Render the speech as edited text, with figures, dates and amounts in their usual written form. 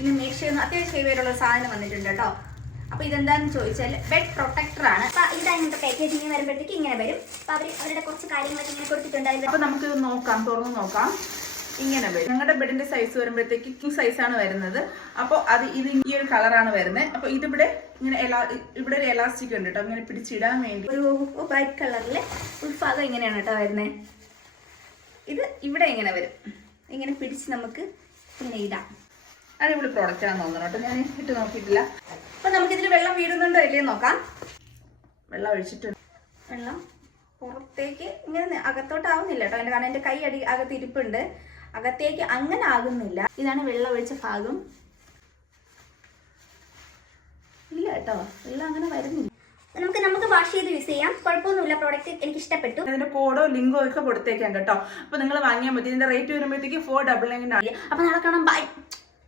ഇനി മേക്ക് ചെയ്യുന്ന അത്യാവശ്യം ഹെവിയായിട്ടുള്ള സാധനം വന്നിട്ടുണ്ട് കേട്ടോ. അപ്പോൾ ഇതെന്താണെന്ന് ചോദിച്ചാൽ ബെഡ് പ്രൊട്ടക്ടർ ആണ്. അപ്പോൾ ഇതായിട്ട് പാക്കേജിങ് വരുമ്പോഴത്തേക്ക് ഇങ്ങനെ വരും. അപ്പോൾ അവരുടെ കുറച്ച് കാര്യങ്ങളൊക്കെ ഇങ്ങനെ കൊടുത്തിട്ടുണ്ടായിരുന്നു. അപ്പോൾ നമുക്കിത് നോക്കാം, തുറന്ന് നോക്കാം. ഇങ്ങനെ വരും. ഞങ്ങളുടെ ബെഡിന്റെ സൈസ് വരുമ്പോഴത്തേക്ക് കിങ് സൈസാണ് വരുന്നത്. അപ്പോൾ ഇത് ഈ ഒരു കളറാണ് വരുന്നത്. അപ്പോൾ ഇതിവിടെ ഇങ്ങനെ ഇവിടെ ഒരു എലാസ്റ്റിക് ഉണ്ട് കേട്ടോ, ഇങ്ങനെ പിടിച്ചിടാൻ വേണ്ടി. ഒരു വൈറ്റ് കളറിലെ ഉൾഭാഗം ഇങ്ങനെയാണ് കേട്ടോ വരുന്നത്. ഇത് ഇവിടെ ഇങ്ങനെ വരും, ഇങ്ങനെ പിടിച്ച് നമുക്ക് ഇങ്ങനെ ഇടാം. അടിപൊളി പ്രോഡക്റ്റ് ആണെന്ന് തോന്നുന്നു കേട്ടോ, ഞാൻ ഇട്ട് നോക്കിയിട്ടില്ല. അപ്പൊ നമുക്കിതിൽ വെള്ളം വീഴുന്നുണ്ടോ ഇല്ലയോ നോക്കാം. വെള്ളം ഒഴിച്ചിട്ടുണ്ട്. വെള്ളം പുറത്തേക്ക് ഇങ്ങനെ അകത്തോട്ടാവുന്നില്ല കേട്ടോ, കാരണം എൻ്റെ കൈ അകത്ത് ഇരിപ്പുണ്ട്. അകത്തേക്ക് അങ്ങനെ ആകുന്നില്ല. ഇതാണ് വെള്ളം ഒഴിച്ച ഭാഗം. ഇല്ല കേട്ടോ, വെള്ളം അങ്ങനെ വരുന്നില്ല. നമുക്ക് വാഷ് ചെയ്ത് യൂസ് ചെയ്യാം, കുഴപ്പമൊന്നുമില്ല. പ്രോഡക്റ്റ് എനിക്ക് ഇഷ്ടപ്പെട്ടു. അതിന്റെ കോഡോ ലിങ്കോ ഒക്കെ കൊടുത്തേക്കാം കേട്ടോ. അപ്പൊ നിങ്ങൾ വാങ്ങിയാൽ മതി. ഇതിന്റെ റേറ്റ് വരുമ്പോഴത്തേക്ക് 499 ആണ്. അപ്പൊ നാളെ കാണാം. ബൈ.